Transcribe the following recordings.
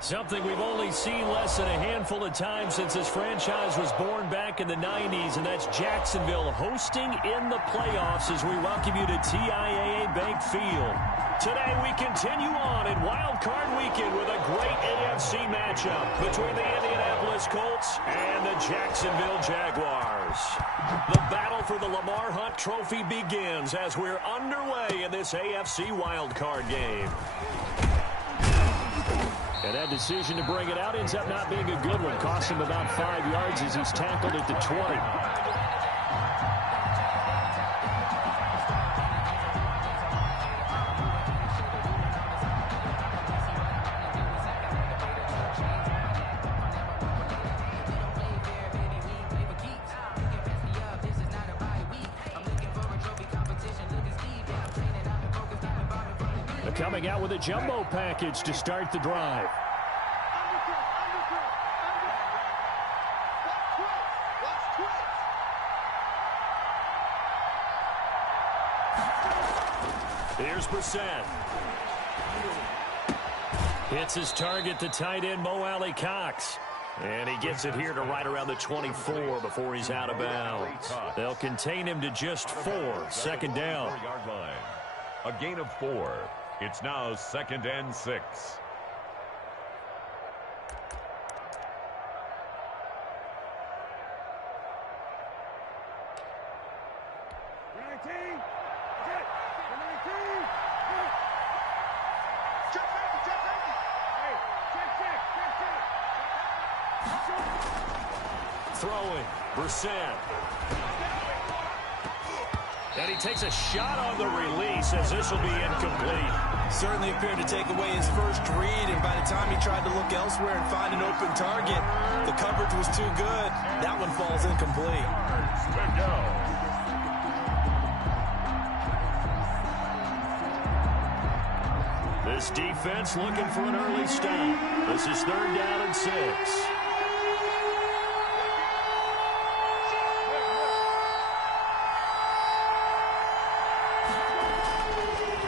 Something we've only seen less than a handful of times since this franchise was born back in the 90s, and that's Jacksonville hosting in the playoffs as we welcome you to TIAA Bank Field. Today we continue on in Wild Card Weekend with a great AFC matchup between the Indianapolis Colts and the Jacksonville Jaguars. The battle for the Lamar Hunt Trophy begins as we're underway in this AFC Wild Card game. And that decision to bring it out ends up not being a good one. Cost him about 5 yards as he's tackled at the 20. Coming out with a jumbo package to start the drive. Here's Brissett. Hits his target, the tight end, Mo Alley Cox. And he gets it here to right around the 24 before he's out of bounds. They'll contain him to just 4. Second down. A gain of 4. It's now 2nd and 6. Throwing, Brissett. And he takes a shot on the release as this will be incomplete. Certainly appeared to take away his first read, and by the time he tried to look elsewhere and find an open target, the coverage was too good. That one falls incomplete. This defense looking for an early stop. This is 3rd down and 6.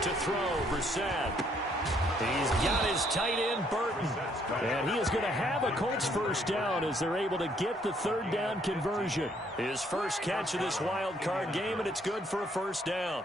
To throw, Brissett. He's got his tight end, Burton. And he is going to have a Colts first down as they're able to get the 3rd down conversion. His first catch of this wild card game, and it's good for a first down.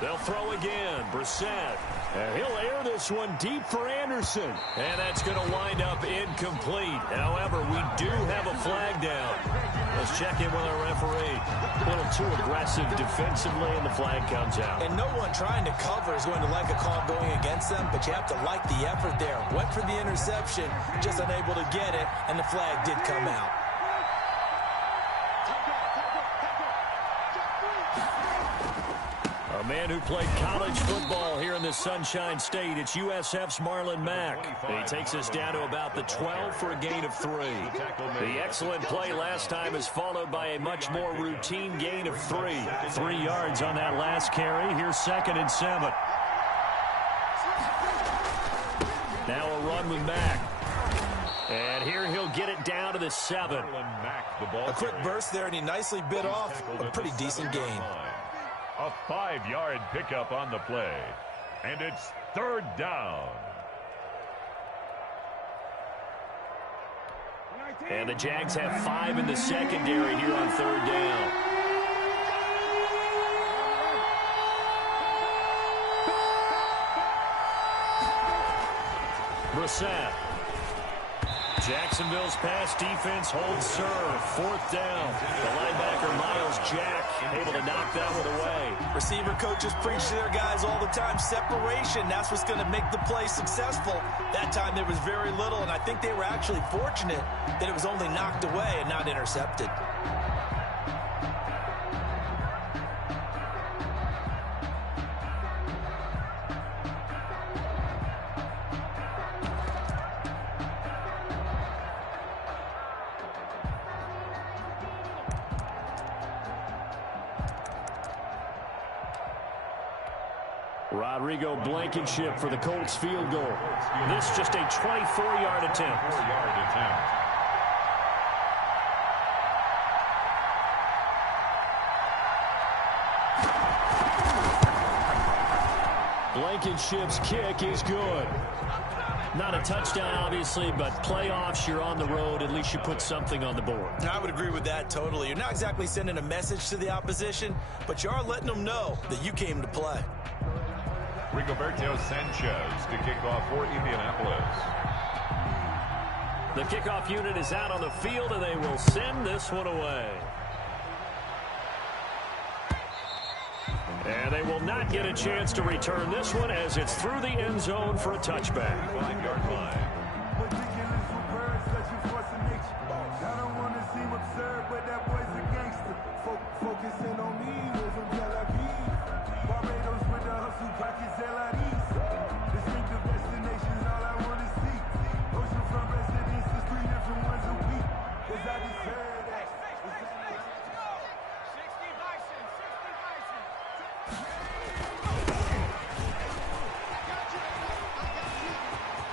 They'll throw again. Brissett. And he'll air this one deep for Anderson. And that's going to wind up incomplete. However, we do have a flag down. Let's check in with our referee. A little too aggressive defensively, and the flag comes out. And no one trying to cover is going to like a call going against them, but you have to like the effort there. Went for the interception, just unable to get it, and the flag did come out. A man who played college football here in the Sunshine State. It's USF's Marlon Mack. He takes us down to about the 12 for a gain of 3. The excellent play last time is followed by a much more routine gain of 3. 3 yards on that last carry. Here's 2nd and 7. Now a run with Mack. And here he'll get it down to the 7. A quick burst there, and he nicely bit off a pretty decent gain. A 5-yard pickup on the play. And it's 3rd down. And the Jags have 5 in the secondary here on 3rd down. Brissett. Jacksonville's pass defense holds serve. 4th down. The linebacker, Miles Jack, able to knock that one away. Receiver coaches preach to their guys all the time. Separation, that's what's going to make the play successful. That time there was very little, and I think they were actually fortunate that it was only knocked away and not intercepted. Rodrigo Blankenship for the Colts field goal. This just a 24-yard attempt. Blankenship's kick is good. Not a touchdown, obviously, but playoffs, you're on the road. At least you put something on the board. I would agree with that totally. You're not exactly sending a message to the opposition, but you are letting them know that you came to play. Rigoberto Sanchez to kick off for Indianapolis. The kickoff unit is out on the field, and they will send this one away. And they will not get a chance to return this one as it's through the end zone for a touchback. 5-yard line.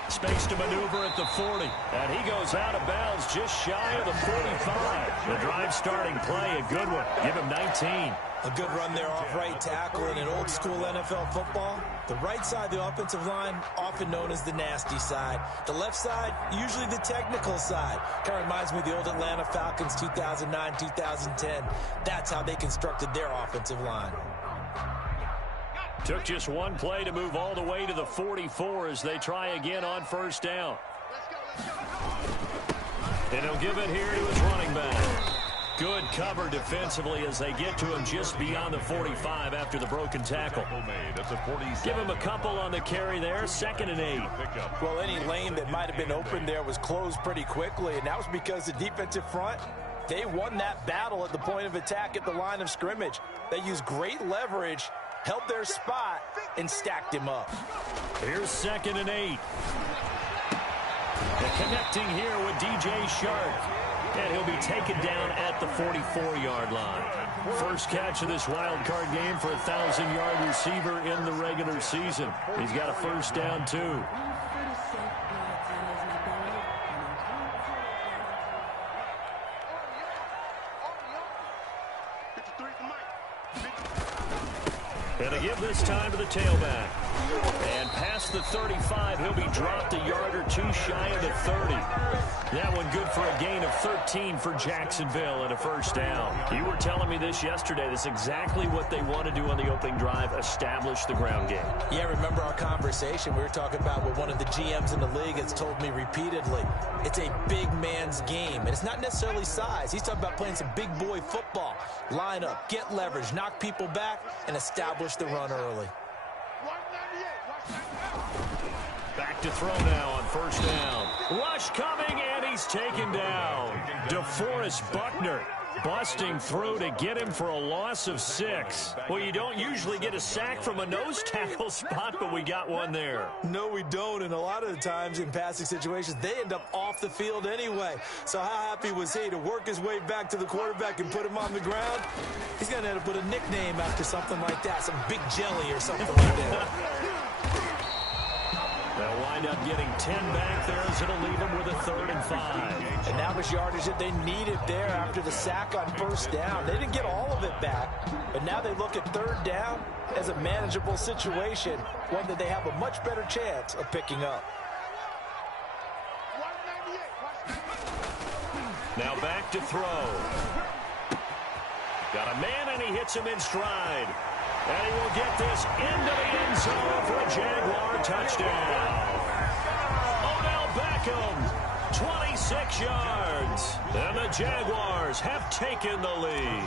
Space to maneuver at the 40. And he goes out of bounds just shy of the 45. The drive starting play, a good one. Give him 19. A good run there off right tackle in an old school NFL football. The right side of the offensive line, often known as the nasty side. The left side, usually the technical side. Kind of reminds me of the old Atlanta Falcons 2009, 2010. That's how they constructed their offensive line. Took just one play to move all the way to the 44 as they try again on first down. And he'll give it here to his running back. Good cover defensively as they get to him just beyond the 45 after the broken tackle. Give him a couple on the carry there, 2nd and 8. Well, any lane that might have been open there was closed pretty quickly, and that was because the defensive front, they won that battle at the point of attack at the line of scrimmage. They used great leverage, held their spot, and stacked him up. Here's 2nd and 8. The connecting here with DJ Shark. And he'll be taken down at the 44-yard line. First catch of this wild card game for a 1,000-yard receiver in the regular season. He's got a first down, too. And they give this time to the tailback. And past the 35, he'll be dropped a yard or two shy of the 30. That one good for a gain of 13 for Jacksonville and a first down. You were telling me this yesterday. This is exactly what they want to do on the opening drive, establish the ground game. Yeah, remember our conversation. We were talking about what one of the GMs in the league has told me repeatedly. It's a big man's game, and it's not necessarily size. He's talking about playing some big boy football. Line up, get leverage, knock people back, and establish the run early. Back to throw now on first down. Rush coming, and he's taken down. DeForest Buckner busting through to get him for a loss of 6. Well, you don't usually get a sack from a nose tackle spot, but we got one there. No, we don't, and a lot of the times in passing situations, they end up off the field anyway. So how happy was he to work his way back to the quarterback and put him on the ground? He's going to end up with a nickname after something like that, some Big Jelly or something like that. They'll wind up getting 10 back there as it'll leave them with a 3rd and 5. And that was yardage that they needed there after the sack on first down. They didn't get all of it back, but now they look at 3rd down as a manageable situation, one that they have a much better chance of picking up. Now back to throw. Got a man, and he hits him in stride. And he will get this into the end zone for a Jaguar touchdown. Odell Beckham, 26 yards. And the Jaguars have taken the lead.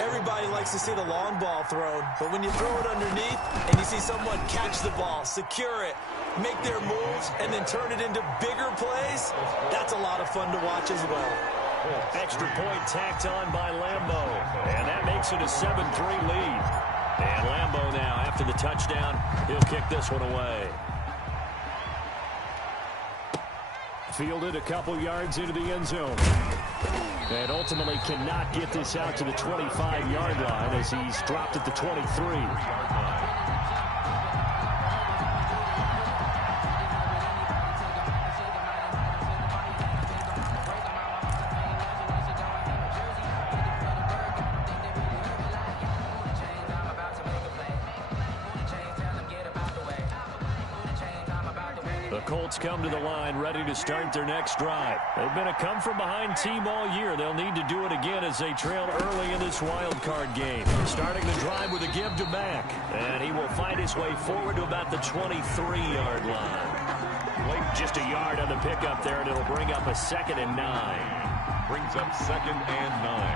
Everybody likes to see the long ball thrown, but when you throw it underneath and you see someone catch the ball, secure it, make their moves, and then turn it into bigger plays, that's a lot of fun to watch as well. Extra point tacked on by Lambeau. And that makes it a 7-3 lead. And Lambeau now, after the touchdown, he'll kick this one away. Fielded a couple yards into the end zone. And ultimately cannot get this out to the 25-yard line as he's dropped at the 23. Colts come to the line ready to start their next drive. They've been a come-from-behind team all year. They'll need to do it again as they trail early in this wild card game. Starting the drive with a give to Mack. And he will find his way forward to about the 23-yard line. Just a yard on the pickup there, and it'll bring up a 2nd and 9. Brings up 2nd and 9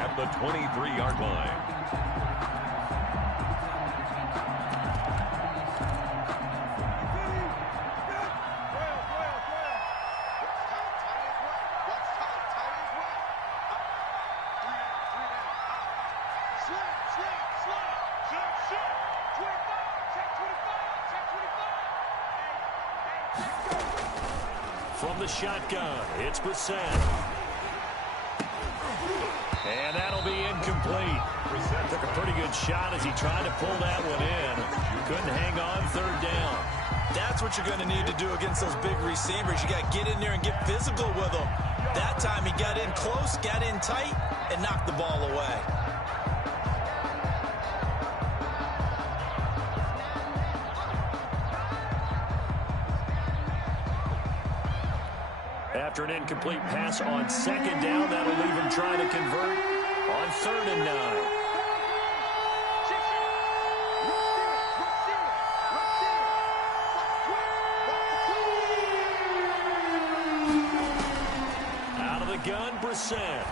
at the 23-yard line. From the shotgun, it's Brissett. And that'll be incomplete. Brissett took a pretty good shot as he tried to pull that one in. Couldn't hang on 3rd down. That's what you're going to need to do against those big receivers. You got to get in there and get physical with them. That time he got in close, got in tight, and knocked the ball away. After an incomplete pass on 2nd down, that'll leave him trying to convert on 3rd and 9. Out of the gun, Brissett.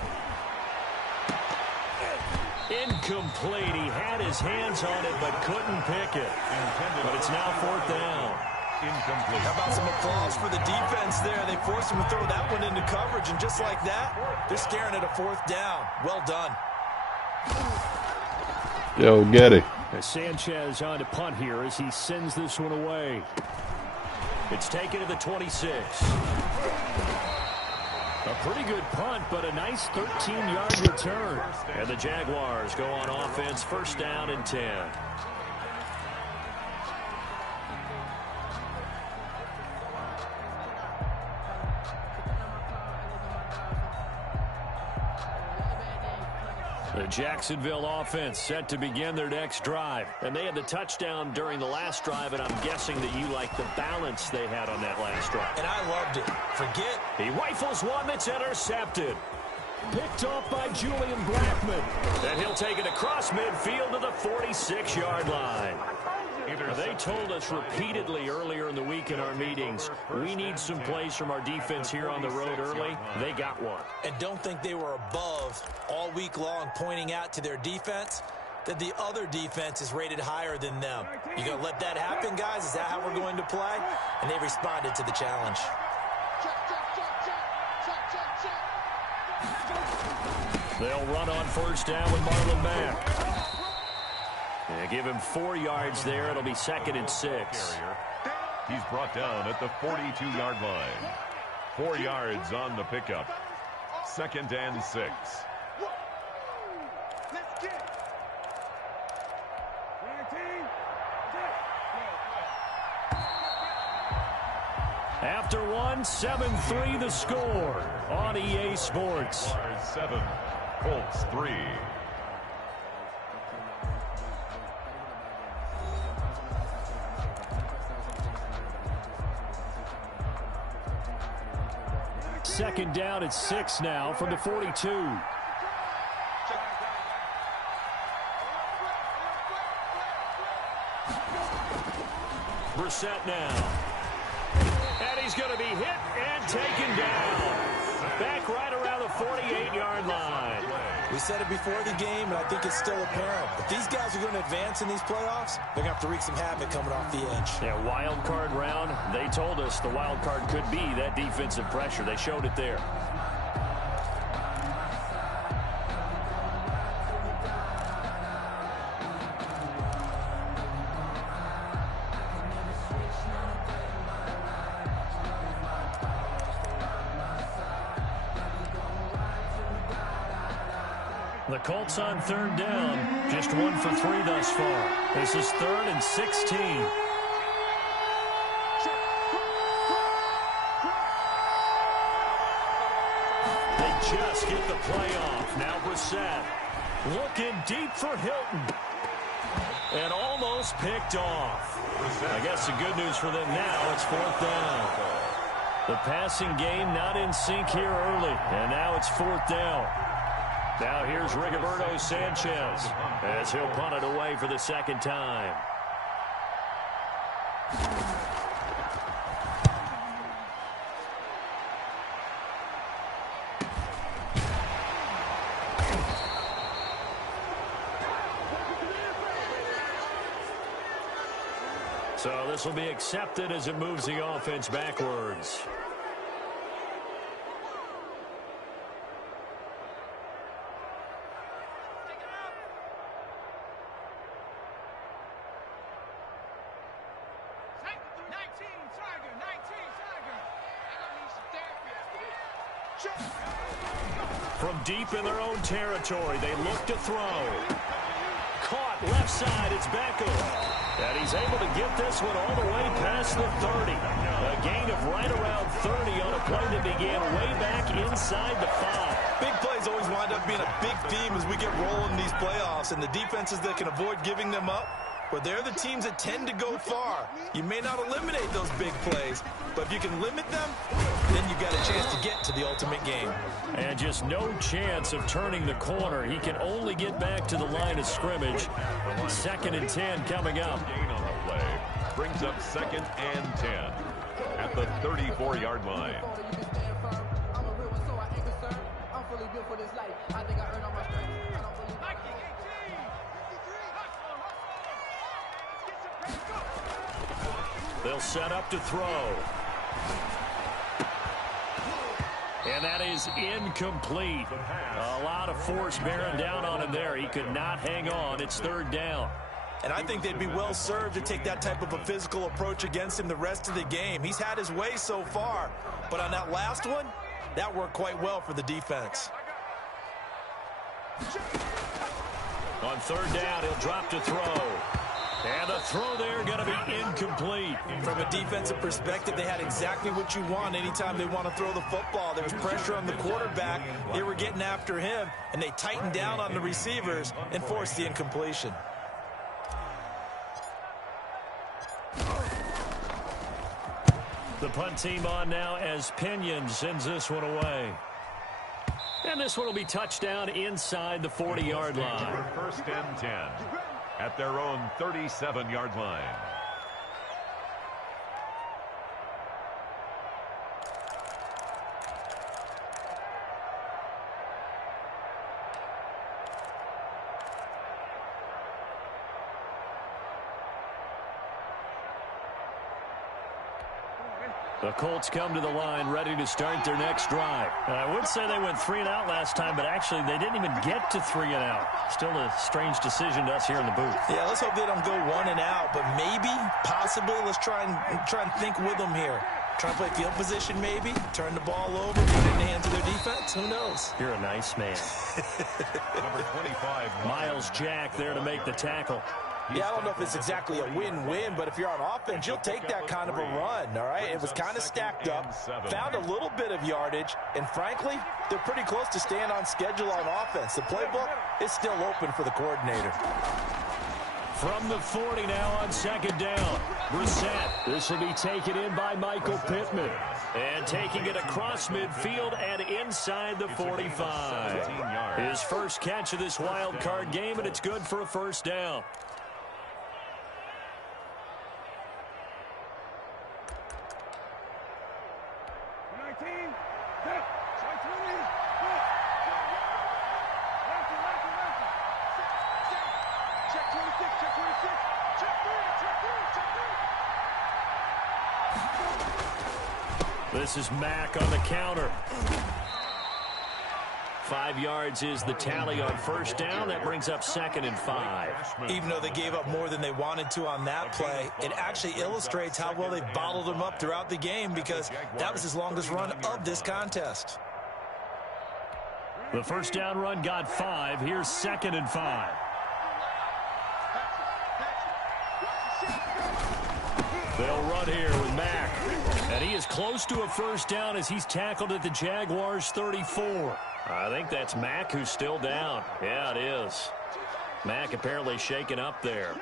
Incomplete. He had his hands on it but couldn't pick it. But it's now 4th down. Incomplete. How about some applause for the defense there? They forced him to throw that one into coverage, and just like that, they're staring at a 4th down. Well done. Yo, get it. Sanchez on to punt here as he sends this one away. It's taken to the 26. A pretty good punt, but a nice 13-yard return. And the Jaguars go on offense, 1st down and 10. The Jacksonville offense set to begin their next drive. And they had the touchdown during the last drive, and I'm guessing that you like the balance they had on that last drive. And I loved it. Forget. He rifles one that's intercepted. Picked off by Julian Blackman. And he'll take it across midfield to the 46-yard line. They told us repeatedly earlier in the week in our meetings, we need some plays from our defense here on the road early. They got one. And don't think they were above all week long pointing out to their defense that the other defense is rated higher than them. You going to let that happen, guys? Is that how we're going to play? And they responded to the challenge. They'll run on 1st down with Marlon Mack. They give him 4 yards there. It'll be 2nd and 6. He's brought down at the 42-yard line. 4 yards on the pickup. 2nd and 6. After one, 7-3 the score on EA Sports. 7, Colts 3. Second down at 6 now from the 42. Brissett now. And he's going to be hit and taken down. Back right around the 48-yard line. We said it before the game, and I think it's still apparent. If these guys are going to advance in these playoffs, they're going to have to wreak some havoc coming off the edge. Yeah, wild card round. They told us the wild card could be that defensive pressure. They showed it there. The Colts on 3rd down, just 1 for 3 thus far. This is 3rd and 16. They just get the play off. Now Brissett looking deep for Hilton. And almost picked off. I guess the good news for them now, it's 4th down. The passing game not in sync here early, and now it's 4th down. Now here's Rigoberto Sanchez as he'll punt it away for the 2nd time. So this will be accepted as it moves the offense backwards. From deep in their own territory, they look to throw. Caught left side, it's Beckham. And he's able to get this one all the way past the 30. A gain of right around 30 on a play that began way back inside the 5. Big plays always wind up being a big theme as we get rolling in these playoffs, and the defenses that can avoid giving them up, well, they're the teams that tend to go far. You may not eliminate those big plays, but if you can limit them, then you've got a chance to get to the ultimate game. And just no chance of turning the corner. He can only get back to the line of scrimmage. 2nd and 10 coming up. Gain on the play brings up 2nd and 10 at the 34-yard line. They'll set up to throw. And that is incomplete. A lot of force bearing down on him there. He could not hang on. It's 3rd down. And I think they'd be well served to take that type of a physical approach against him the rest of the game. He's had his way so far. But on that last one, that worked quite well for the defense. On 3rd down, he'll drop to throw. And the throw there going to be incomplete. From a defensive perspective, they had exactly what you want anytime they want to throw the football. There was pressure on the quarterback. They were getting after him, and they tightened down on the receivers and forced the incompletion. The punt team on now as Pinion sends this one away. And this one will be touchdown inside the 40-yard line. 1st and 10 at their own 37-yard line. The Colts come to the line ready to start their next drive. I would say they went 3 and out last time, but actually they didn't even get to 3 and out. Still a strange decision to us here in the booth. Yeah, let's hope they don't go 1 and out, but maybe, possibly, let's try and think with them here. Try to play field position maybe, turn the ball over, put it in the hands of their defense. Who knows? You're a nice man. Number 25, Miles Jack there to make the tackle. Yeah, I don't know if it's exactly a win-win, but if you're on offense, you'll take that kind of a run, all right? It was kind of stacked up, found a little bit of yardage, and frankly, they're pretty close to staying on schedule on offense. The playbook is still open for the coordinator. From the 40 now on 2nd down. Brissett. This will be taken in by Michael Pittman. And taking it across midfield and inside the 45. His first catch of this wild card game, and it's good for a 1st down. This is Mack on the counter. 5 yards is the tally on 1st down. That brings up 2nd and 5. Even though they gave up more than they wanted to on that play, it actually illustrates how well they bottled them up throughout the game, because that was his longest run of this contest. The 1st down run got 5. Here's 2nd and 5. They'll run here with Mack. And he is close to a 1st down as he's tackled at the Jaguars' 34. I think that's Mack who's still down. Yeah, it is. Mack apparently shaken up there.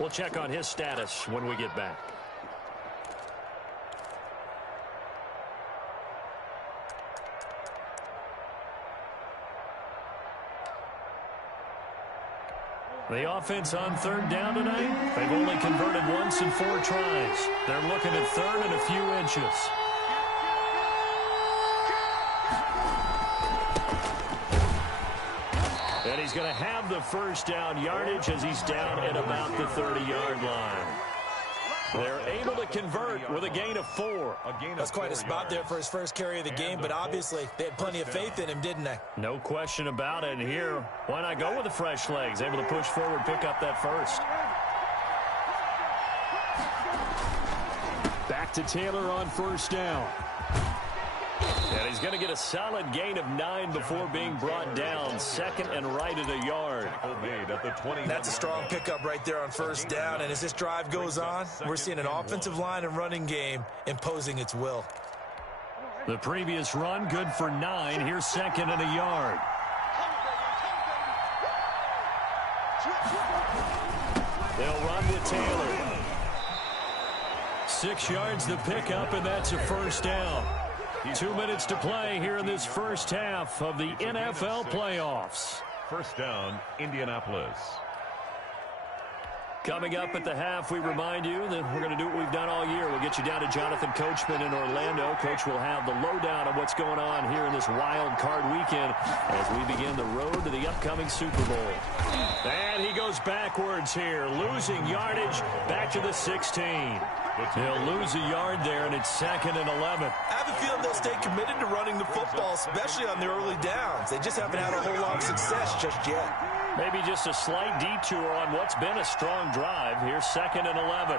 We'll check on his status when we get back. The offense on third down tonight, they've only converted once in 4 tries. They're looking at third and a few inches. And he's going to have the first down yardage as he's down at about the 30-yard line. They're able to convert with a gain of 4. That's quite a spot there for his first carry of the game, but obviously they had plenty of faith in him, didn't they? No question about it. And here, why not go with the fresh legs? Able to push forward, pick up that first. Back to Taylor on first down. And he's going to get a solid gain of 9 before being brought down. Second and right at a yard. That's a strong pickup right there on first down. And as this drive goes on, we're seeing an offensive line and running game imposing its will. The previous run, good for 9. Here's second and a yard. They'll run with Taylor. 6 yards the pickup, and that's a first down. 2 minutes to play here in this first half of the NFL playoffs. First down, Indianapolis. Coming up at the half, we remind you that we're going to do what we've done all year. We'll get you down to Jonathan Coachman in Orlando. Coach will have the lowdown of what's going on here in this wild card weekend as we begin the road to the upcoming Super Bowl. And he goes backwards here, losing yardage back to the 16. He'll lose a yard there, and it's second and 11. I have a feeling they'll stay committed to running the football, especially on the early downs. They just haven't had a whole lot of success just yet. Maybe just a slight detour on what's been a strong drive. Here's second and 11.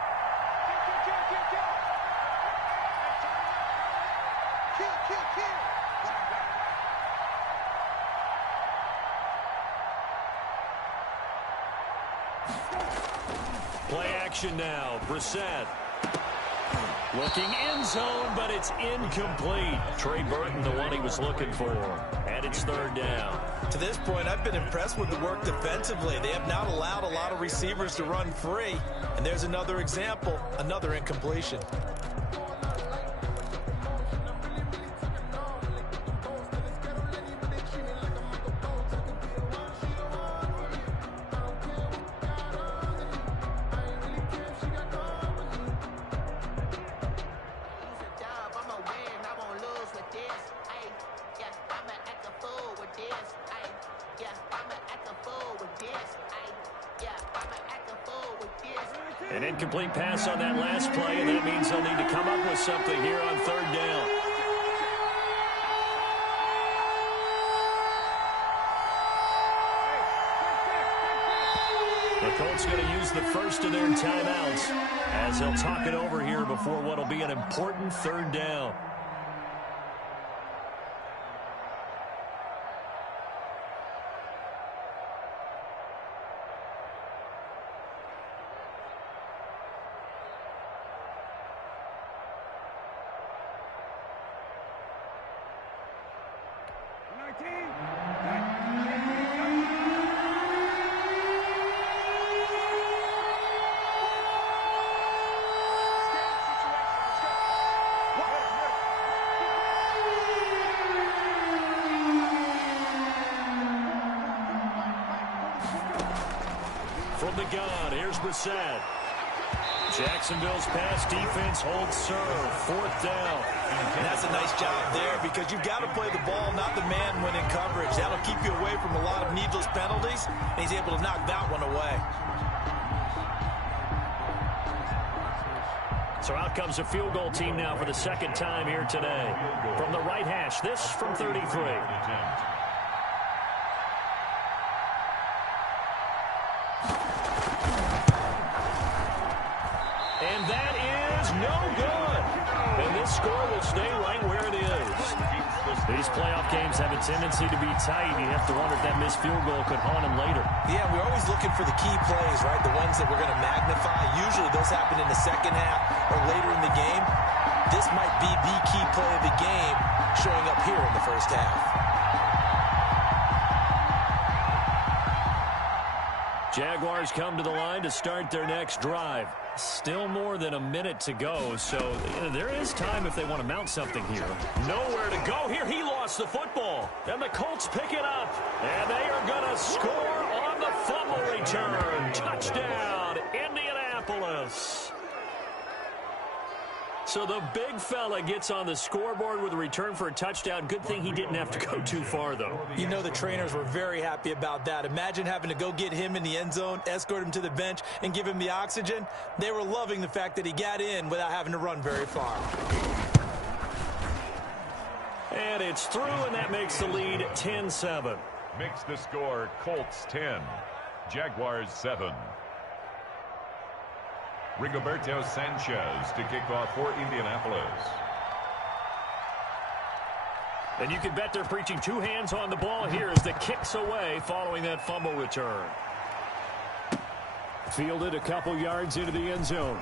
Play action now. Brissett. Looking end zone, but it's incomplete. Trey Burton, the one he was looking for. And it's third down. To this point, I've been impressed with the work defensively. They have not allowed a lot of receivers to run free. And there's another example, another incompletion. An incomplete pass on that last play, and that means they'll need to come up with something here on third down. The Colts going to use the first of their timeouts as they'll talk it over here before what will be an important third down. From the gun, here's Brissett. Jacksonville's pass defense holds serve. Fourth down. And that's a nice job there because you've got to play the ball, not the man when in coverage. That'll keep you away from a lot of needless penalties, and he's able to knock that one away. So out comes a field goal team now for the second time here today. From the right hash, this from 33. And that is no good. And this score will stay right where it is. These playoff games have a tendency to be tight. You have to wonder if that missed field goal could haunt them later. Yeah, we're always looking for the key plays, right? The ones that we're going to magnify. Usually those happen in the second half or later in the game. This might be the key play of the game showing up here in the first half. Jaguars come to the line to start their next drive. Still more than a minute to go, so there is time if they want to mount something here. Nowhere to go here. He lost the football. And the Colts pick it up. And they are going to score on the fumble return. Touchdown, Indianapolis. So the big fella gets on the scoreboard with a return for a touchdown. Good thing he didn't have to go too far, though. You know the trainers were very happy about that. Imagine having to go get him in the end zone, escort him to the bench, and give him the oxygen. They were loving the fact that he got in without having to run very far. And it's through, and that makes the lead 10-7. Makes the score Colts 10, Jaguars 7. Rigoberto Sanchez to kick off for Indianapolis. And you can bet they're preaching two hands on the ball here as the kick's away following that fumble return. Fielded a couple yards into the end zone.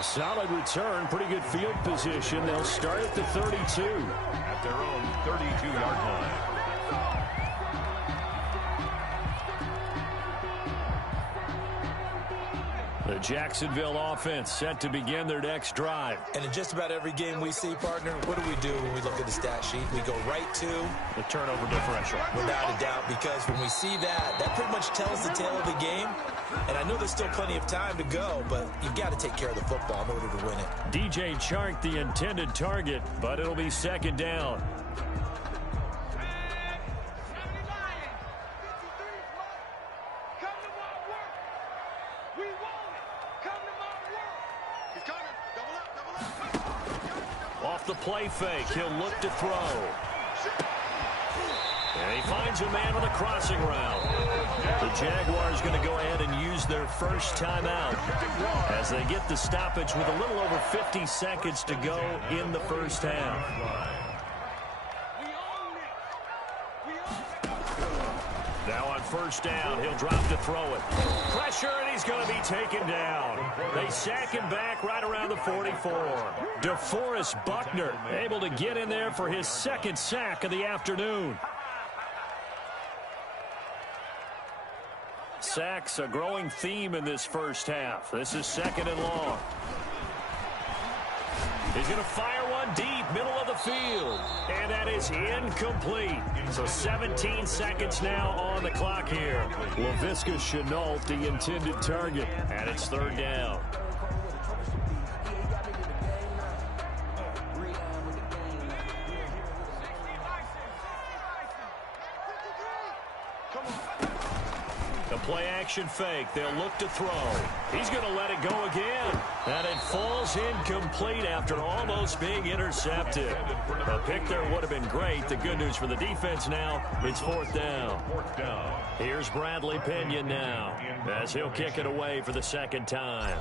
Solid return, pretty good field position. They'll start at the 32. At their own 32-yard line. The Jacksonville offense set to begin their next drive. And in just about every game we see, partner, what do we do when we look at the stat sheet? We go right to the turnover differential. Without a doubt, because when we see that, that pretty much tells the tale of the game. And I know there's still plenty of time to go, but you've got to take care of the football in order to win it. DJ Chark, the intended target, but it'll be second down. Off the play fake, he'll look to throw. And he finds a man on the crossing route. The Jaguars going to go ahead and use their first timeout as they get the stoppage with a little over 50 seconds to go in the first half. Now on first down, he'll drop to throw it. Pressure, and he's going to be taken down. They sack him back right around the 44. DeForest Buckner able to get in there for his second sack of the afternoon. Sacks, a growing theme in this first half. This is second and long. He's going to fire one deep, middle of the field. And that is incomplete. So 17 seconds now on the clock here. Laviska Shenault, the intended target. And it's third down. The play-action fake. They'll look to throw. He's going to let it go again. And it falls incomplete after almost being intercepted. A pick there would have been great. The good news for the defense now, it's fourth down. Here's Bradley Pinion now as he'll kick it away for the second time.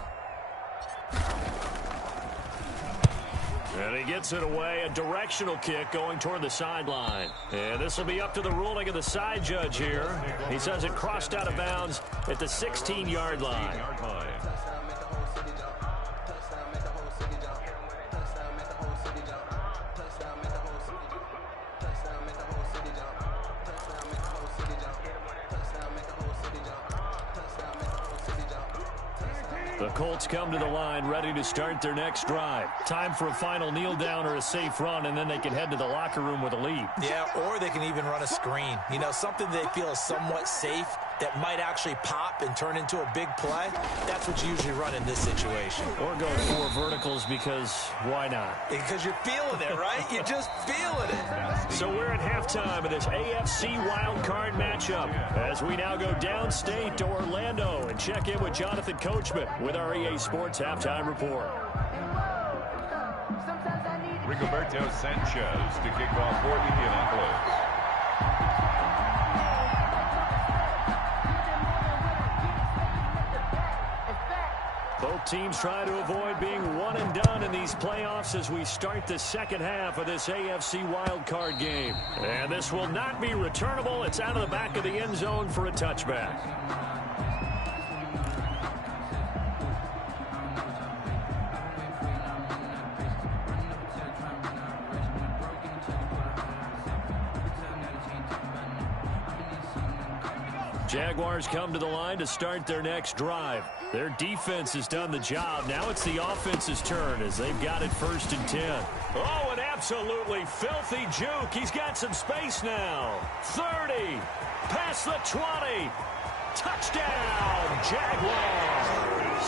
And he gets it away, a directional kick going toward the sideline. And this will be up to the ruling of the side judge here. He says it crossed out of bounds at the 16-yard line. The Colts come to the line ready to start their next drive. Time for a final kneel down or a safe run, and then they can head to the locker room with a lead. Yeah, or they can even run a screen. You know, something they feel is somewhat safe that might actually pop and turn into a big play. That's what you usually run in this situation. Or go 4 verticals because why not? Because you're feeling it, right? You're just feeling it. So we're at halftime of this AFC wildcard matchup as we now go downstate to Orlando and check in with Jonathan Coachman with our EA Sports Halftime Report. Rigoberto Sanchez to kick off for Indianapolis. Both teams try to avoid being one and done in these playoffs as we start the second half of this AFC wildcard game. And this will not be returnable. It's out of the back of the end zone for a touchback. Jaguars come to the line to start their next drive. Their defense has done the job. Now it's the offense's turn as they've got it 1st and 10. Oh, an absolutely filthy juke. He's got some space now. 30. Past the 20. Touchdown, Jaguars.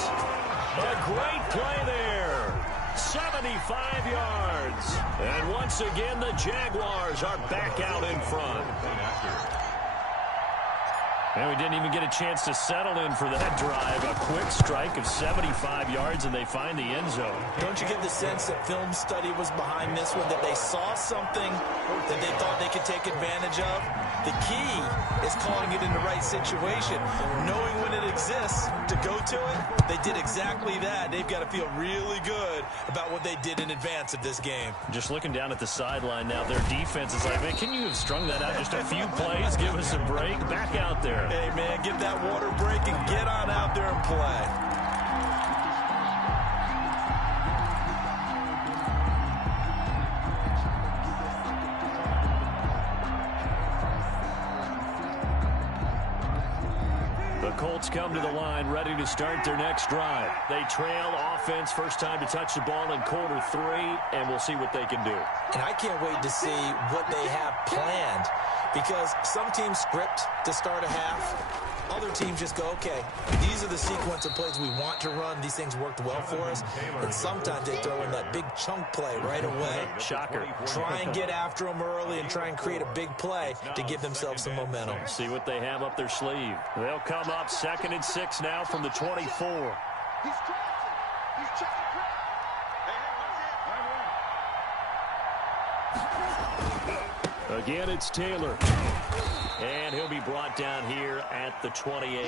A great play there. 75 yards. And once again, the Jaguars are back out in front. And we didn't even get a chance to settle in for that drive. A quick strike of 75 yards, and they find the end zone. Don't you get the sense that film study was behind this one, that they saw something that they thought they could take advantage of? The key is calling it in the right situation. Knowing when it exists to go to it, they did exactly that. They've got to feel really good about what they did in advance of this game. Just looking down at the sideline now, their defense is like, man, can you have strung that out just a few plays? Give us a break. Back out there. Hey, man, get that water break and get on out there and play. Colts come to the line, ready to start their next drive. They trail offense, first time to touch the ball in quarter 3, and we'll see what they can do. And I can't wait to see what they have planned, because some teams script to start a half. Other teams just go, okay, these are the sequence of plays we want to run. These things worked well for us. And sometimes they throw in that big chunk play right away. Shocker. Try and get after them early and try and create a big play to give themselves some momentum. See what they have up their sleeve. They'll come up 2nd and 6 now from the 24. Again, it's Taylor. And he'll be brought down here at the 28.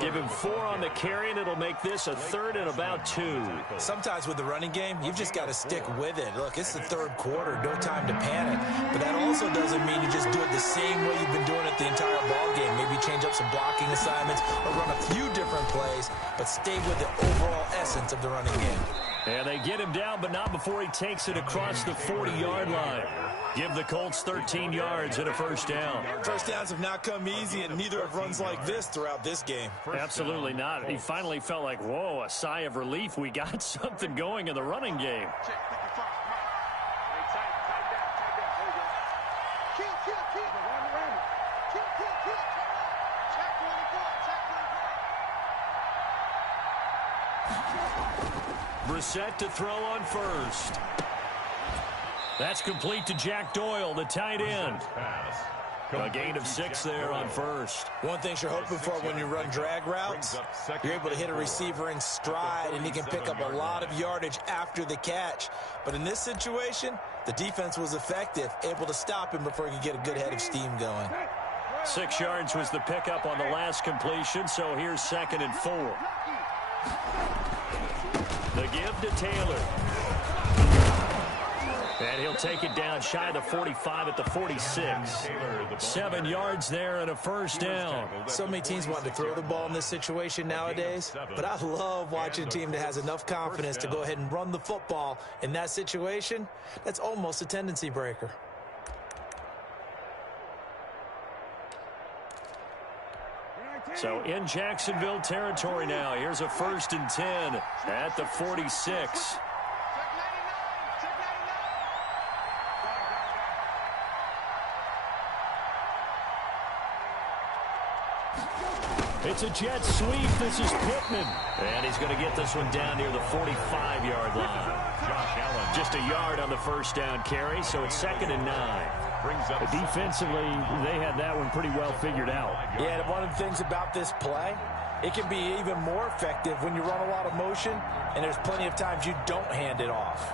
Give him 4 on the carry, and it'll make this a 3rd and about 2. Sometimes with the running game, you've just got to stick with it. Look, it's the 3rd quarter, no time to panic. But that also doesn't mean you just do it the same way you've been doing it the entire ball game. Maybe change up some blocking assignments or run a few different plays, but stay with the overall essence of the running game. And they get him down, but not before he takes it across the 40-yard line. Give the Colts 13 yards and a first down. First downs have not come easy, and neither have runs like this throughout this game. Absolutely not. He finally felt like, whoa, a sigh of relief. We got something going in the running game. Brissett to throw on first. That's complete to Jack Doyle, the tight end. A gain of 6 there on first. One thing you're hoping for when you run drag routes, you're able to hit a receiver in stride, and he can pick up a lot of yardage after the catch. But in this situation, the defense was effective, able to stop him before he could get a good head of steam going. 6 yards was the pickup on the last completion, so here's 2nd and 4. The give to Taylor. And he'll take it down shy of the 45 at the 46. 7 yards there and a first down. So many teams want to throw the ball in this situation nowadays, but I love watching a team that has enough confidence to go ahead and run the football in that situation. That's almost a tendency breaker. So in Jacksonville territory now. Here's a 1st and 10 at the 46. It's a jet sweep. This is Pittman. And he's going to get this one down near the 45-yard line. Just a yard on the first down carry, so it's 2nd and 9. Defensively, they had that one pretty well figured out. Yeah, and one of the things about this play, it can be even more effective when you run a lot of motion, and there's plenty of times you don't hand it off.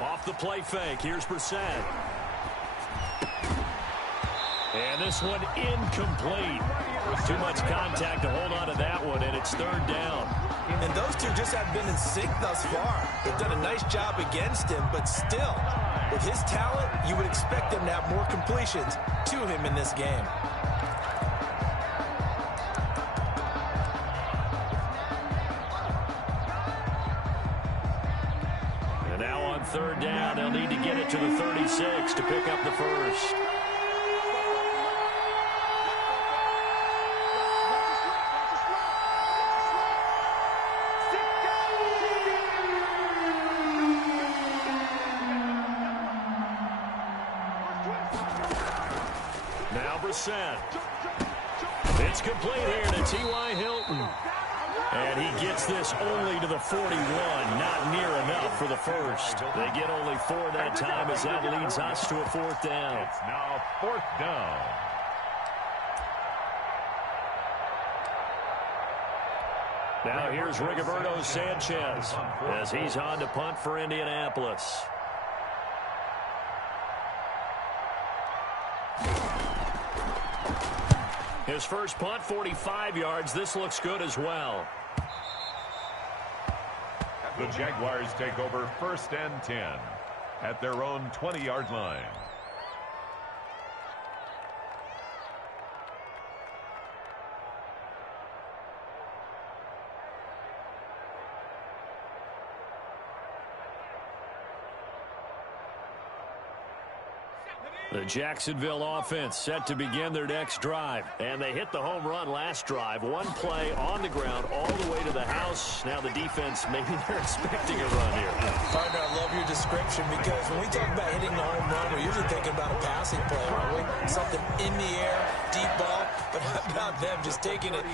Off the play fake, here's Brissett. And this one incomplete. Too much contact to hold on to that one, and it's 3rd down. And those two just have been in sync thus far. They've done a nice job against him, but still, with his talent, you would expect them to have more completions to him in this game. And now on third down, they'll need to get it to the 36 to pick up the first. It's complete here to T.Y. Hilton. And he gets this only to the 41. Not near enough for the first. They get only 4 that time as that leads us to a fourth down. It's now fourth down. Now here's Rigoberto Sanchez as he's on to punt for Indianapolis. His first punt, 45 yards. This looks good as well. The Jaguars take over first and 10 at their own 20-yard line. The Jacksonville offense set to begin their next drive. And they hit the home run last drive. One play on the ground all the way to the house. Now the defense, maybe they're expecting a run here. Partner, I love your description because when we talk about hitting the home run, we're usually thinking about a passing play, aren't we? Something in the air, deep ball. But how about them just taking it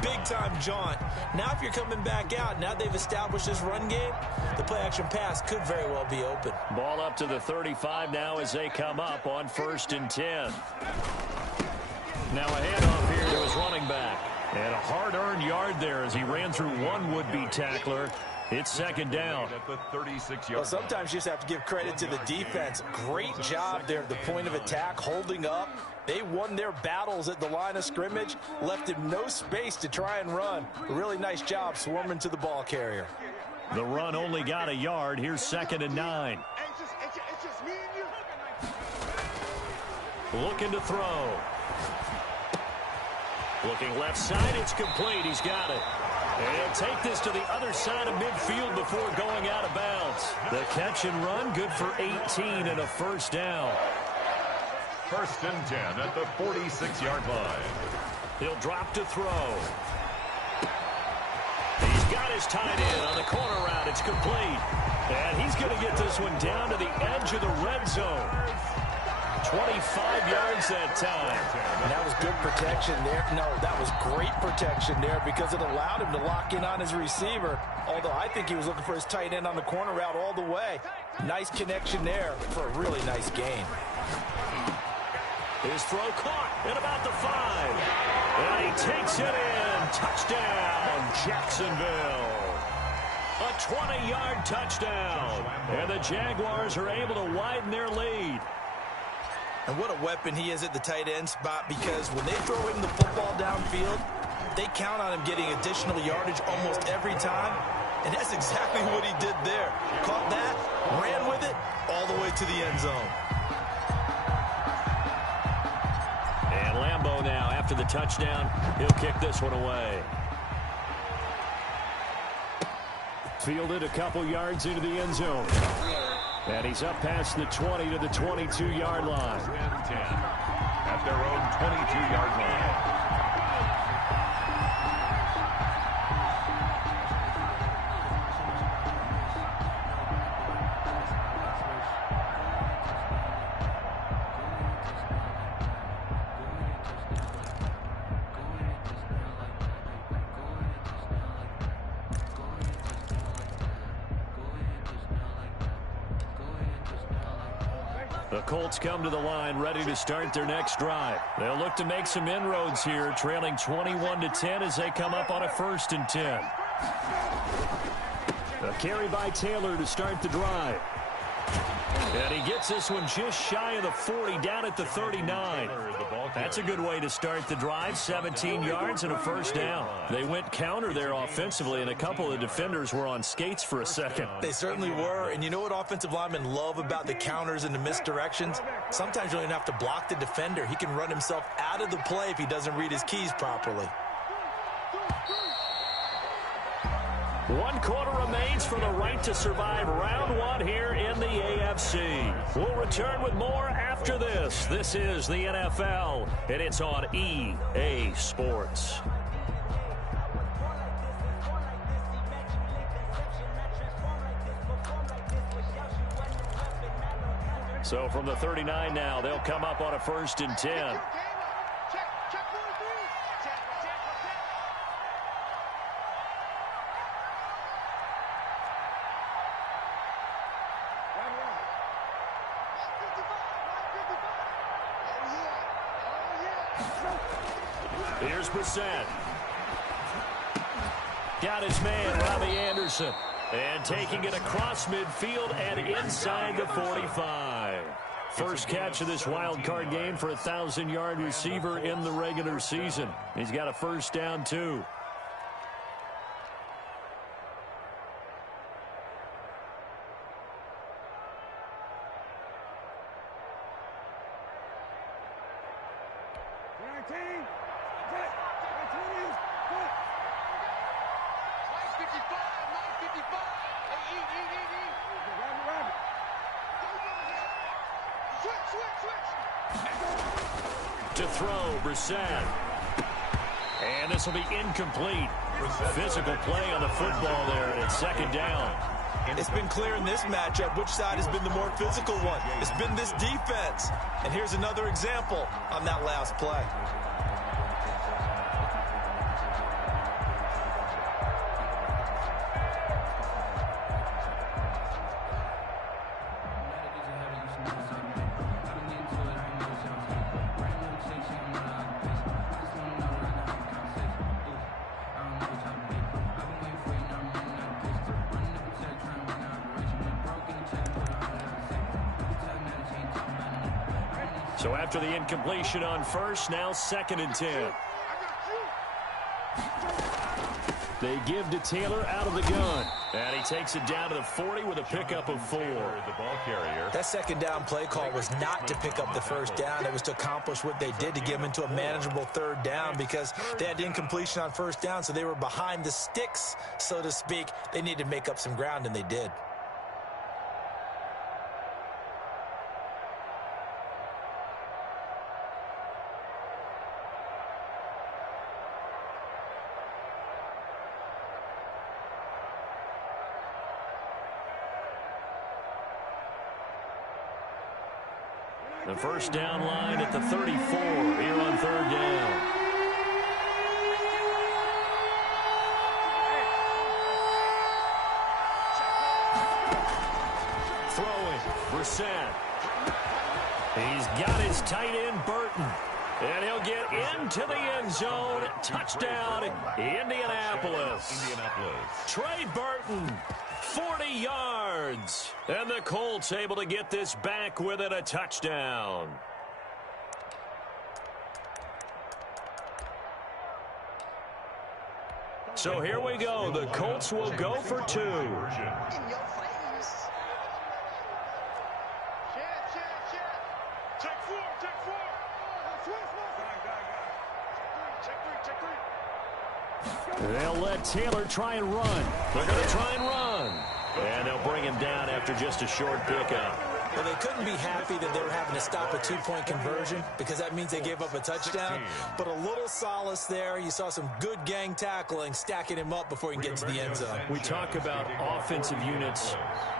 big-time jaunt? Now if you're coming back out, now they've established this run game, the play-action pass could very well be open. Ball up to the 35 now as they come up on first and 10. Now a handoff here to his running back. And a hard-earned yard there as he ran through one would-be tackler. It's second down. At the 36-yard well, sometimes you just have to give credit to the defense. Great job there at the point of attack, holding up. They won their battles at the line of scrimmage, left him no space to try and run. A really nice job swarming to the ball carrier. The run only got a yard. Here's second and 9. Looking to throw. Looking left side, it's complete. He's got it. And he'll take this to the other side of midfield before going out of bounds. The catch and run, good for 18 and a first down. First and 10 at the 46-yard line. He'll drop to throw. He's got his tight end on the corner route. It's complete. And he's going to get this one down to the edge of the red zone. 25 yards that time. And that was good protection there. No, that was great protection there because it allowed him to lock in on his receiver. Although I think he was looking for his tight end on the corner route all the way. Nice connection there for a really nice gain. His throw caught at about the 5. And he takes it in. Touchdown, Jacksonville. A 20-yard touchdown. And the Jaguars are able to widen their lead. And what a weapon he is at the tight end spot because when they throw him the football downfield, they count on him getting additional yardage almost every time. And that's exactly what he did there. Caught that, ran with it, all the way to the end zone. And Lambeau now, after the touchdown, he'll kick this one away. Fielded a couple yards into the end zone. And he's up past the 20 to the 22-yard line. At their own 22-yard line. The Colts come to the line ready to start their next drive. They'll look to make some inroads here, trailing 21-10 as they come up on a first and 10. A carry by Taylor to start the drive. And And he gets this one just shy of the 40, down at the 39. That's a good way to start the drive. 17 yards and a first down. They went counter there offensively, and a couple of defenders were on skates for a second. They certainly were. And you know what offensive linemen love about the counters and the misdirections? Sometimes you don't even have to block the defender. He can run himself out of the play if he doesn't read his keys properly. 1 quarter remains for the right to survive round 1 here in the AFC. We'll return with more after this. This is the NFL, and it's on EA Sports. So from the 39 now, they'll come up on a 1st and 10. Here's Brissett. Got his man, Robbie Anderson. And taking it across midfield and inside the 45. First catch of this wild card game for a 1,000-yard receiver in the regular season. He's got a first down, too. To throw, Brissett. And this will be incomplete. Physical play on the football there, and it's 2nd down. It's been clear in this matchup which side has been the more physical one. It's been this defense. And here's another example on that last play. So after the incompletion on first, now 2nd and 10. They give to Taylor out of the gun. And he takes it down to the 40 with a pickup of 4. That 2nd down play call was not to pick up the first down. It was to accomplish what they did to get them into a manageable 3rd down because they had incompletion on first down, so they were behind the sticks, so to speak. They needed to make up some ground, and they did. The first down line at the 34 here on 3rd down. Throwing, Brissett. He's got his tight end, Burton. And he'll get into the end zone. Touchdown, Indianapolis. Trey Burton, 40 yards. And the Colts able to get this back within a touchdown. So here we go. The Colts will go for 2. They'll let Taylor try and run. They're going to try and run. And they'll bring him down after just a short pickup. Well, they couldn't be happy that they were having to stop a 2-point conversion because that means they gave up a touchdown. But a little solace there. You saw some good gang tackling, stacking him up before he can get to the end zone. We talk about offensive units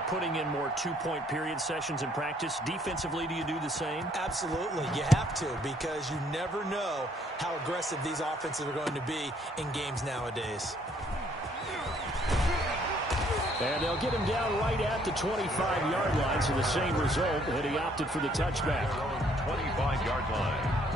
putting in more 2-point period sessions in practice. Defensively, do you do the same? Absolutely. You have to because you never know how aggressive these offenses are going to be in games nowadays. And they'll get him down right at the 25-yard line, so the same result, and he opted for the touchback. 25-yard line.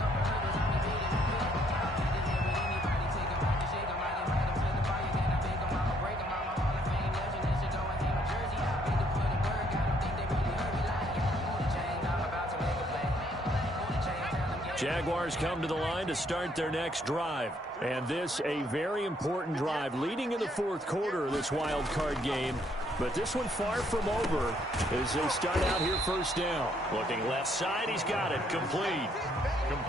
Jaguars come to the line to start their next drive. And this a very important drive leading in the fourth quarter of this wild card game. But this one far from over as they start out here first down. Looking left side, he's got it. Complete.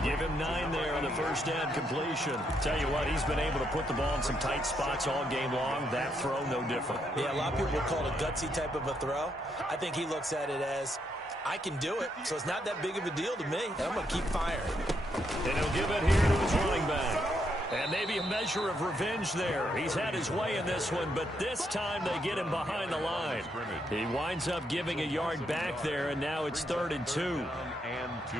Give him 9 there on the first down completion. Tell you what, he's been able to put the ball in some tight spots all game long. That throw, no different. Yeah, a lot of people would call it a gutsy type of a throw. I think he looks at it as, I can do it, so it's not that big of a deal to me. And I'm going to keep firing. And he'll give it here to his running back. And maybe a measure of revenge there. He's had his way in this one, but this time they get him behind the line. He winds up giving a yard back there, and now it's 3rd and 2. And 2.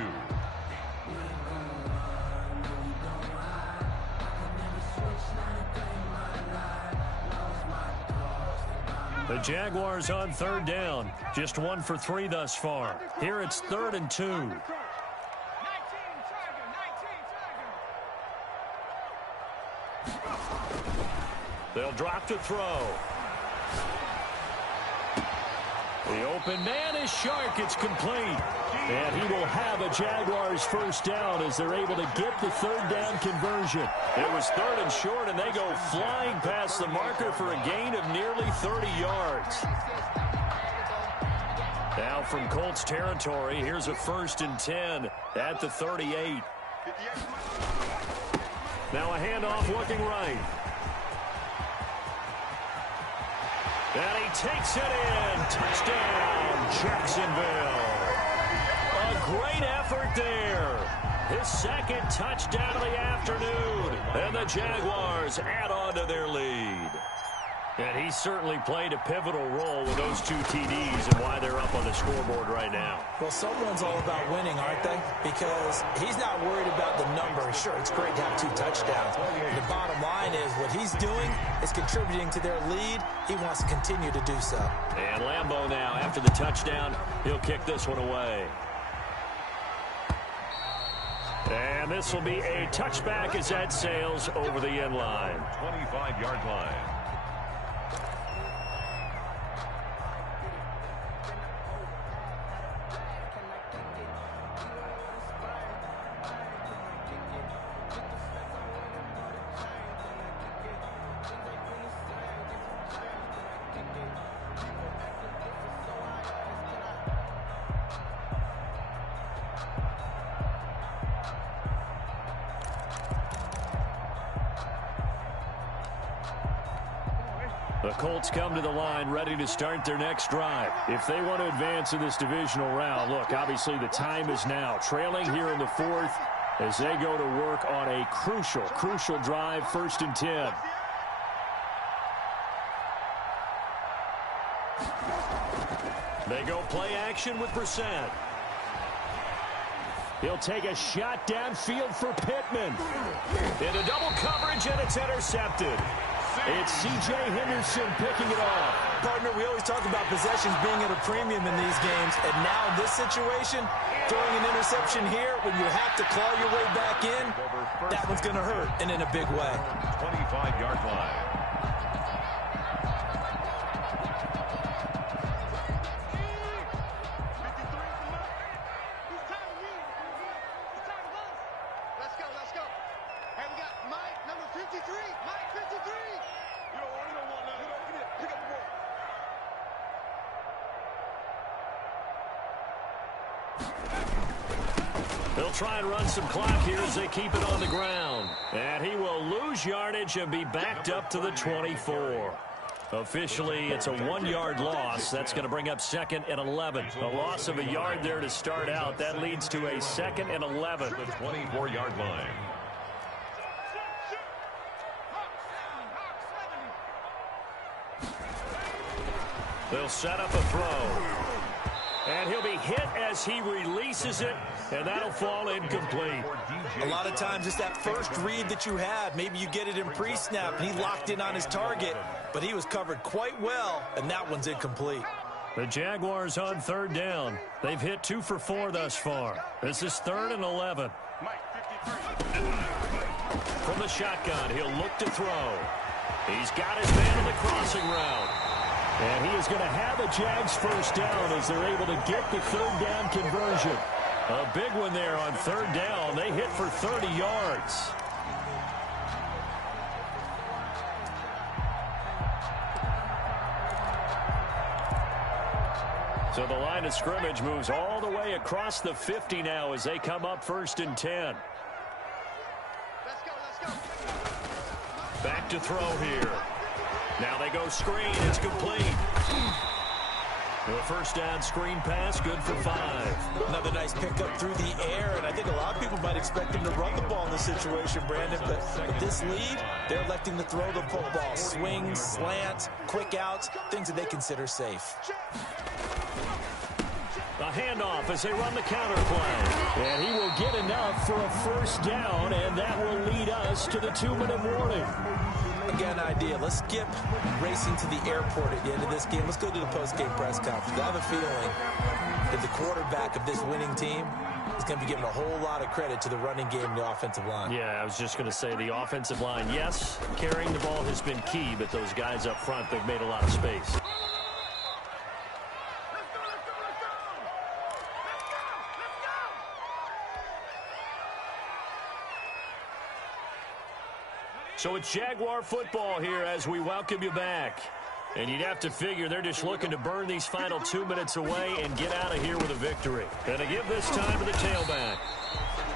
The Jaguars on 3rd down. Just 1 for 3 thus far. Here it's 3rd and 2. They'll drop to throw. The open man is Shark. It's complete. And he will have a Jaguars first down as they're able to get the 3rd down conversion. It was 3rd and short, and they go flying past the marker for a gain of nearly 30 yards. Now from Colts territory, here's a 1st and 10 at the 38. Now a handoff looking right. And he takes it in. Touchdown, Jacksonville. A great effort there. His 2nd touchdown of the afternoon. And the Jaguars add on to their lead. And he certainly played a pivotal role with those 2 TDs and why they're up on the scoreboard right now. Well, someone's all about winning, aren't they? Because he's not worried about the number. Sure, it's great to have 2 touchdowns. The bottom line is what he's doing is contributing to their lead. He wants to continue to do so. And Lambeau now, after the touchdown, he'll kick this one away. And this will be a touchback as that sails over the end line. 25-yard line. The Colts come to the line ready to start their next drive. If they want to advance in this divisional round, look, obviously the time is now. Trailing here in the 4th as they go to work on a crucial drive, 1st and 10. They go play action with Brissett. He'll take a shot downfield for Pittman. Into double coverage, and it's intercepted. It's C.J. Henderson picking it off. Partner, we always talk about possessions being at a premium in these games, and now in this situation, throwing an interception here when you have to claw your way back in, that one's going to hurt, and in a big way. 25-yard line. They'll try and run some clock here as they keep it on the ground. And he will lose yardage and be backed up to the 24. Officially, it's a 1-yard loss. That's going to bring up 2nd and 11. A loss of a yard there to start out. That leads to a 2nd and 11. The 24-yard line. They'll set up a throw. And he'll be hit as he releases it, and that'll fall incomplete. A lot of times it's that first read that you have. Maybe you get it in pre-snap, and he locked in on his target, but he was covered quite well, and that one's incomplete. The Jaguars on 3rd down. They've hit 2 for 4 thus far. This is 3rd and 11. From the shotgun, he'll look to throw. He's got his man on the crossing route. And he is going to have a Jags first down as they're able to get the 3rd down conversion. A big one there on third down. They hit for 30 yards. So the line of scrimmage moves all the way across the 50 now as they come up 1st and 10. Back to throw here. Now they go screen. It's complete. The first down screen pass, good for 5. Another nice pickup through the air, and I think a lot of people might expect him to run the ball in this situation, Brandon, but with this lead, they're electing to throw the football. Swings, slants, quick outs, things that they consider safe. A handoff as they run the counter play. And he will get enough for a first down, and that will lead us to the 2-minute warning. Again, idea. Let's skip racing to the airport at the end of this game. Let's go to the post-game press conference. I have a feeling that the quarterback of this winning team is going to be giving a whole lot of credit to the running game and the offensive line. Yeah, I was just going to say the offensive line, yes, carrying the ball has been key, but those guys up front, they've made a lot of space. So it's Jaguar football here as we welcome you back. And you'd have to figure they're just looking to burn these final 2 minutes away and get out of here with a victory. And to give this time to the tailback.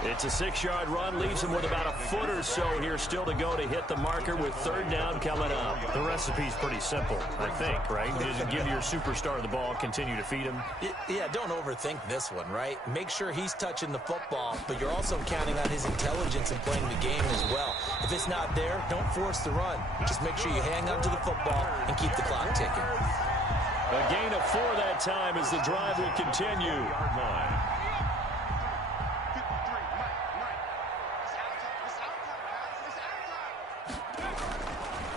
It's a 6-yard run, leaves him with about a foot or so here still to go to hit the marker with third down coming up. The recipe's pretty simple, I think, right? Just give your superstar the ball, continue to feed him. Yeah, don't overthink this one, right? Make sure he's touching the football, but you're also counting on his intelligence in playing the game as well. If it's not there, don't force the run. Just make sure you hang on to the football and keep the clock ticking. A gain of 4 that time as the drive will continue.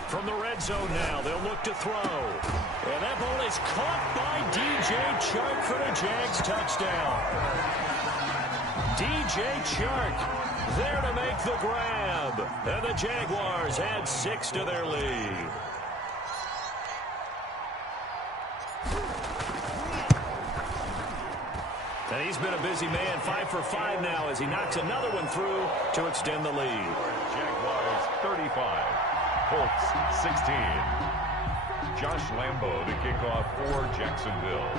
From the red zone now, they'll look to throw. And that ball is caught by DJ Chark for the Jags touchdown. DJ Chark there to make the grab. And the Jaguars add 6 to their lead. And he's been a busy man, 5 for 5 now as he knocks another one through to extend the lead. Jaguars 35. Colts 16. Josh Lambo to kick off for Jacksonville.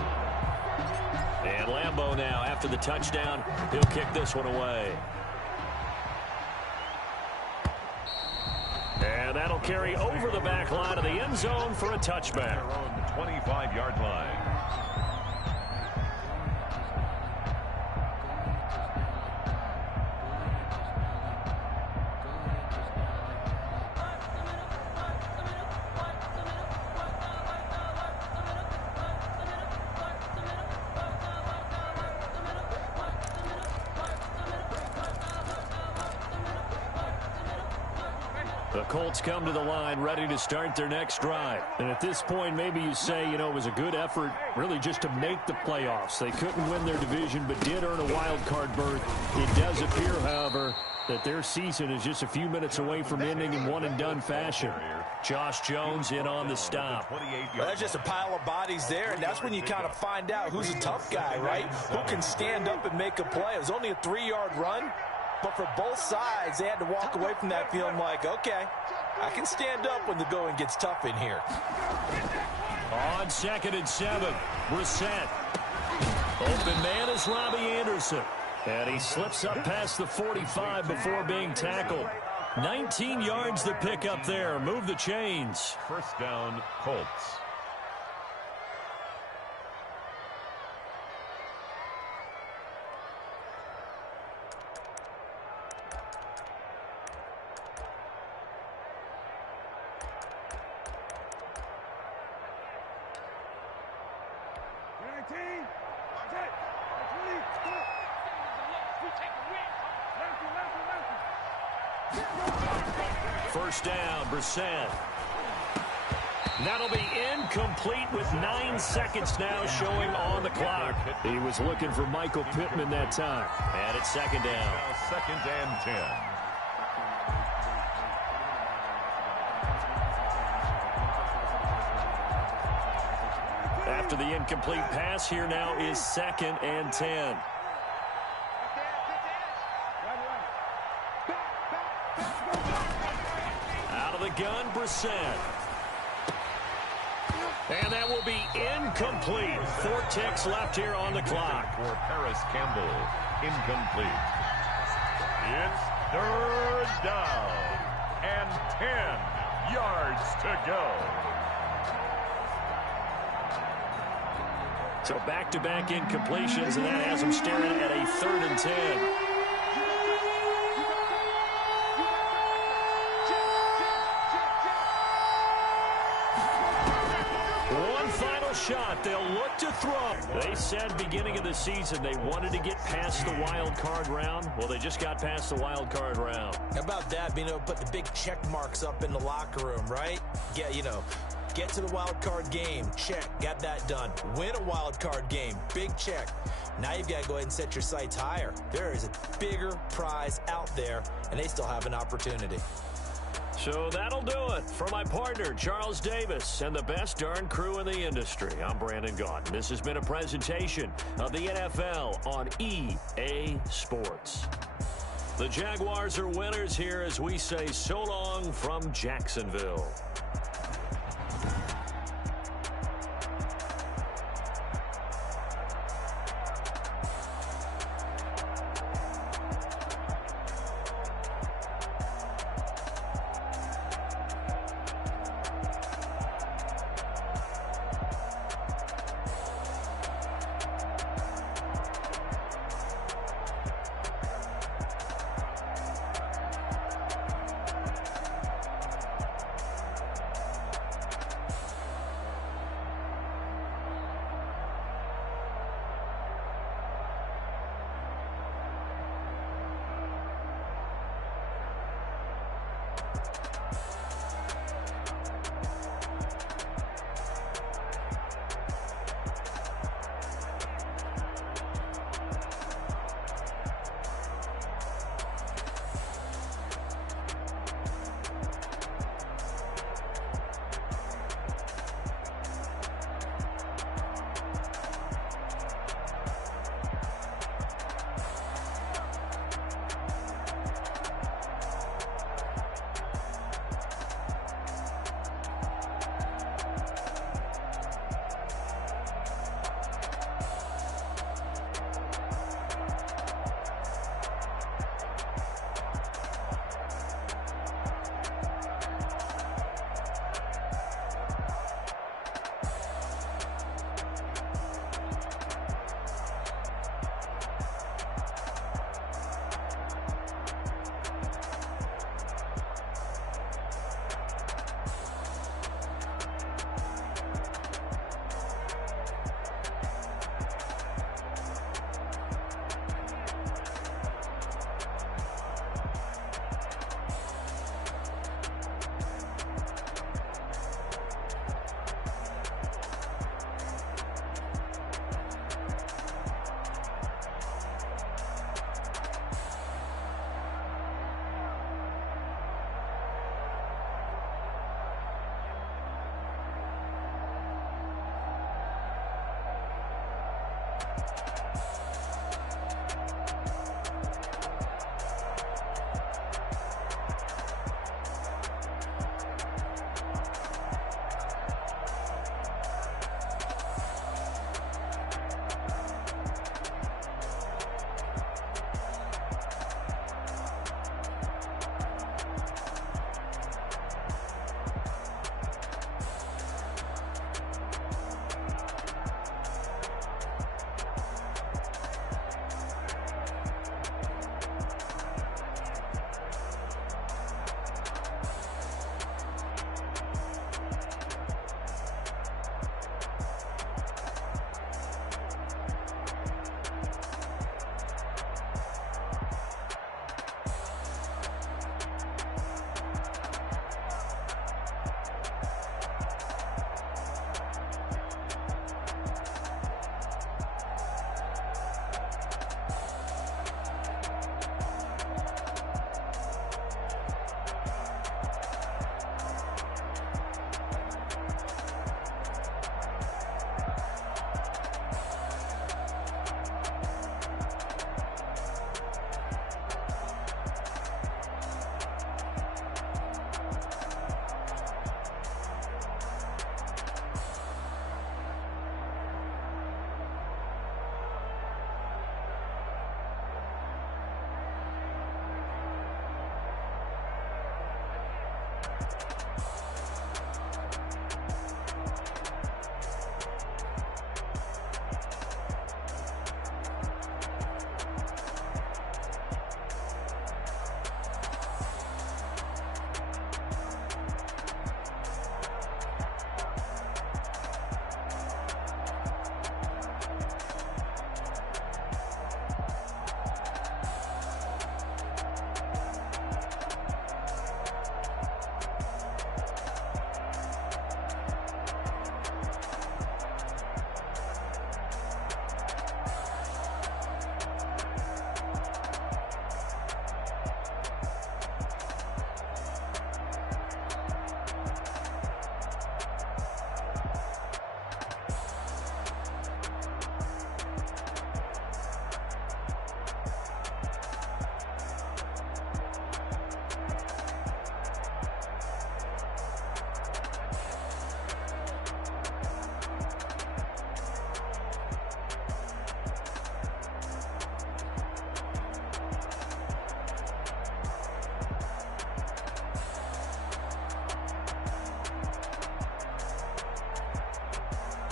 And Lambo now, after the touchdown, he'll kick this one away. And that'll carry over the back line of the end zone for a touchback. On the 25-yard line. The Colts come to the line ready to start their next drive. And at this point, maybe you say, you know, it was a good effort really just to make the playoffs. They couldn't win their division but did earn a wild card berth. It does appear, however, that their season is just a few minutes away from ending in one-and-done fashion. Josh Jones in on the stop. Well, that's just a pile of bodies there, and that's when you kind of find out who's a tough guy, right? Who can stand up and make a play. It was only a 3-yard run. But for both sides, they had to walk away from that feeling like, okay, I can stand up when the going gets tough in here. On 2nd and 7, Brissett. Open man is Robbie Anderson. And he slips up past the 45 before being tackled. 19 yards to pick up there. Move the chains. First down, Colts. First down, Brissett. That'll be incomplete with 9 seconds now showing on the clock. He was looking for Michael Pittman that time. And it's 2nd down. Now 2nd and 10. After the incomplete pass, here now is 2nd and 10. gun, Brissett. And that will be incomplete. 4 ticks left here on the clock. For Paris Campbell, incomplete. It's third down and 10 yards to go. So back-to-back incompletions, and that has them staring at a 3rd and 10. Shot. They'll look to throw. They said beginning of the season they wanted to get past the wild card round. Well, they just got past the wild card round. How about that? Being able to put the big check marks up in the locker room, right? Get to the wild card game. Check. Got that done. Win a wild card game. Big check. Now you've got to go ahead and set your sights higher. There is a bigger prize out there, and they still have an opportunity. So that'll do it for my partner, Charles Davis, and the best darn crew in the industry. I'm Brandon Gaudin. This has been a presentation of the NFL on EA Sports. The Jaguars are winners here as we say so long from Jacksonville.